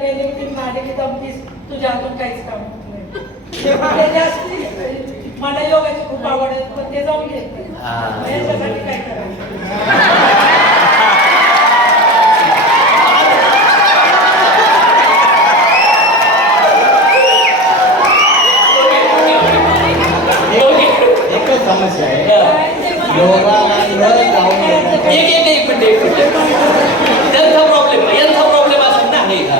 गेले की माझे की दमतीस तुझ्या हातून काहीच काम होत नाही. ते जास्ती मला योगाची खूप आवड आहे पण ते जाऊन घेत नाही. याच्यासाठी काय करायचं? समस्या आहे योगाला प्रॉब्लेम असेल ना नाही का?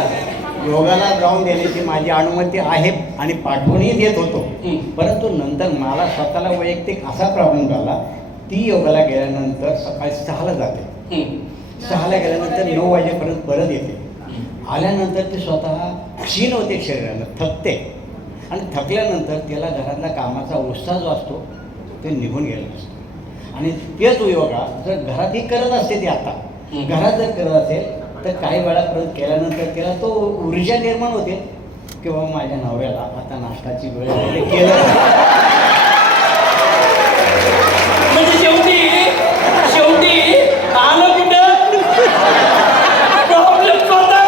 योगाला जाऊन देण्याची माझी अनुमती आहे आणि पाठवूनही देत होतो. परंतु नंतर मला स्वतःला वैयक्तिक असा प्रॉब्लेम झाला, ती योगाला गेल्यानंतर सकाळी 6ला जाते, 6ला गेल्यानंतर 9 वाजेपर्यंत परत येते. आल्यानंतर ती स्वतः क्षीण होते, शरीराला थकते आणि थकल्यानंतर त्याला घरातला कामाचा उत्साह जो असतो ते निघून गेलेलं असतं. आणि तेच योगा जर घरातही करत असते, ती आता घरात जर करत असेल तर काही वेळापर्यंत केल्यानंतर त्याला तो ऊर्जा निर्माण होते की बाबा माझ्या नवऱ्याला आता नाश्ताची वेळ झाली केलं. म्हणजे शेवटी आलं कुठं प्रॉब्लेम होता.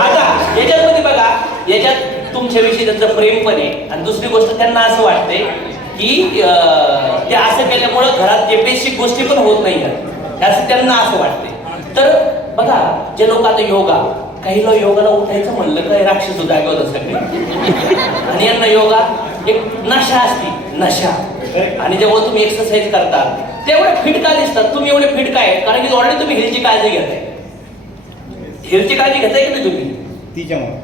आता याच्यामध्ये बघा, याच्यात तुमच्याविषयी त्यांचं प्रेम पण आहे आणि दुसरी गोष्ट त्यांना असं वाटते की ते असं केल्यामुळं घरात जे बेसिक गोष्टी पण होत नाही असं त्यांना असं वाटते. तर बघा, जे लोक आता योगा, काही लोक योगाला उठायचं म्हणलं काय राक्षस जागेवर सगळे आणि यांना योगा एक नशा असते, नशा. आणि जेव्हा तुम्ही एक्सरसाइज करता तेवढे फिट का दिसतात? तुम्ही एवढे फिट काय? कारण की ऑलरेडी तुम्ही हेल्थची काळजी घेताय. हेल्थची काळजी घेताय की नाही तुम्ही? तिच्यामुळे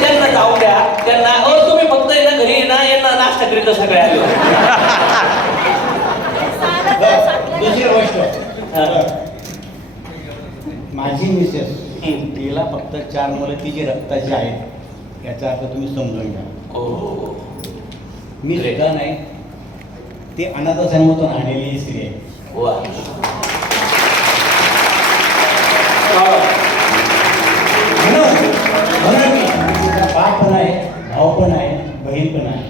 त्यांना जाऊ द्या, त्यांना तुम्ही फक्त ना घरी ना यांना नाश्ता करीत सगळ्या. दुसरी गोष्ट, माझी मिसेस तिला फक्त 4 मुलं तिची रक्ताची आहेत, याचा अर्थ तुम्ही समजून घ्या. मी सुद्धा नाही, ती अनाथाश्रमातून आणलेली स्त्री आहे. वा, बाप पण आहे, भाऊ पण आहे, बहीण पण आहे.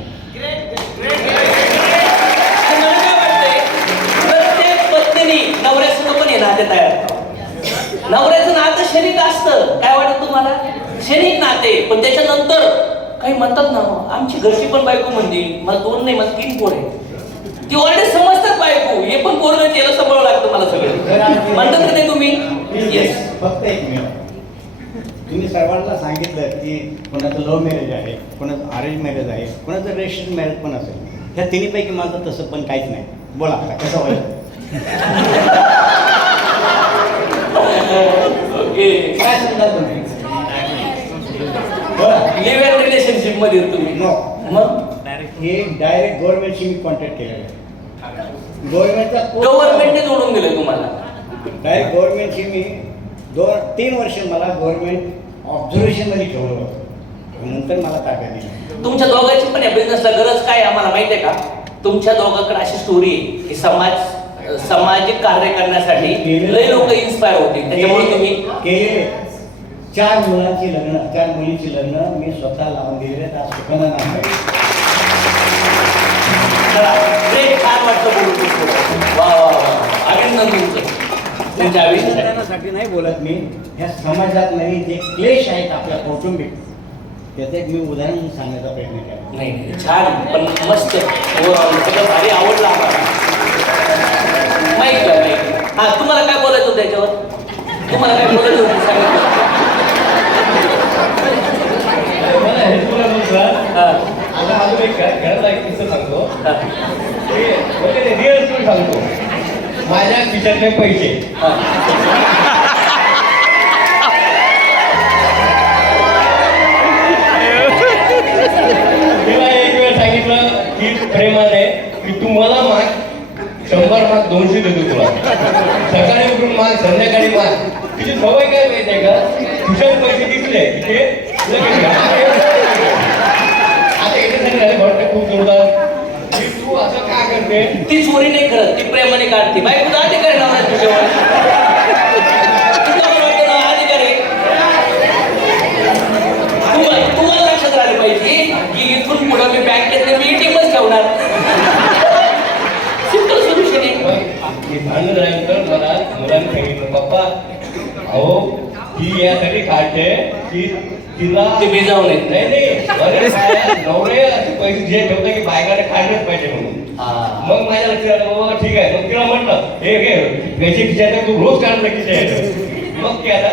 प्रत्येक पत्नीने नवऱ्यासंग पण हे नाते तयार. नवऱ्याचं नातं शरीर असतं, काय वाटत तुम्हाला? शरीर नाते. पण त्याच्यानंतर काही म्हणतात ना, आमची घरची पण बायको म्हणते मला 2 नाही मला 3 पोर आहे. ती ऑलरेडी समजतात बायको, हे पण पोर नाही, त्याला सांभाळावं लागतं मला सगळं. म्हणतात का ते तुम्ही? येस. फक्त एक मिनिट, तुम्ही सर्वांना सांगितलं की कोणाचं लव्ह मॅरेज आहे, कोणाचं अरेंज मॅरेज आहे, कोणाचं रजिस्टर्ड मॅरेज पण असेल. ह्या तिन्हीपैकी माझं तसं पण काहीच नाही. बोला कसं होईल? ओके, काय समजा तुम्ही? लिव्ह इन रिलेशनशिप मध्ये तुम्ही? नो. मग हे डायरेक्ट गव्हर्नमेंटशी मी कॉन्टॅक्ट केलेलं आहे. गव्हर्नमेंटने जोडून दिलं तुम्हाला? डायरेक्ट गव्हर्नमेंटशी मी 2-3 वर्ष मला गव्हर्नमेंट ऑब्झर्वेशनमध्ये ठेवलं होतं. नंतर मला ताब्यात दिली. तुमच्या दोघांची पण या बिझनेसला गरज काय आम्हाला माहिती आहे का? तुमच्या दोघांकडे अशी स्टोरी आहे की सामाजिक कार्य करण्यासाठी लय लोक इन्स्पायर होते. त्याच्यामुळे तुम्ही केले 4 मुलांची लग्न, 4 मुलींची लग्न मी स्वतः लावून दिलेले. आज सुखानं नाव छान वाटतं बोलून. वा वा वा, अभिनंदन तुमचं. तुमच्या अभिनंदनासाठी नाही बोलत मी, ह्या समाजात नाही जे क्लेश आहेत आपल्या कौटुंबिक, त्याचं एक मी उदाहरण सांगण्याचा प्रयत्न केला. नाही छान, पण मस्त सगळं भारी आवडलं आम्हाला. माहिती हा, तुम्हाला काय बोलायचं होतं त्याच्यावर? तुम्हाला काय बोलायचं होतं सांगितलं? आता अजून एक घरातला एक किस्सा सांगतो. रिअल स्टोरी सांगतो. माझ्या खिशातले पैसे तेव्हा एक वेळ सांगितलं की प्रेमाने की तू मला माग 100 माग 200 देतो तुला. सकाळी उठून माग, संध्याकाळी माग. तुझी सवय काय माहितीये का? खिशात पैसे दिसले की ते आता याच्यासाठी झाले भरते खूप जोरदार. तू असं का करते? ती चोरी नाही करत, ती प्रेमाने काढते. बायको जाते करे ना तुझ्यावर. तुम्हाला लक्षात राहिले पाहिजे की इथून पुढे मी बँकेत मी एटीएमच ठेवणार. सिंपल सोल्युशन आहे. लग्न झाल्यानंतर मला मुलांनी सांगितलं पप्पा अहो ती यासाठी काढते की तिला ते बेजावून आहेत. नाही अरे काय, नवरे असे पैसे जे ठेवते की बायकाने काढलंच पाहिजे म्हणून. मग माझ्या लक्षात आलं बाबा ठीक आहे. मग तिला म्हटलं हे घे पैसे खिशात तू रोज काढलं खिशात. मग ते आता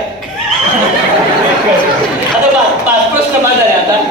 आता पाच प्रश्न बाद झाले आता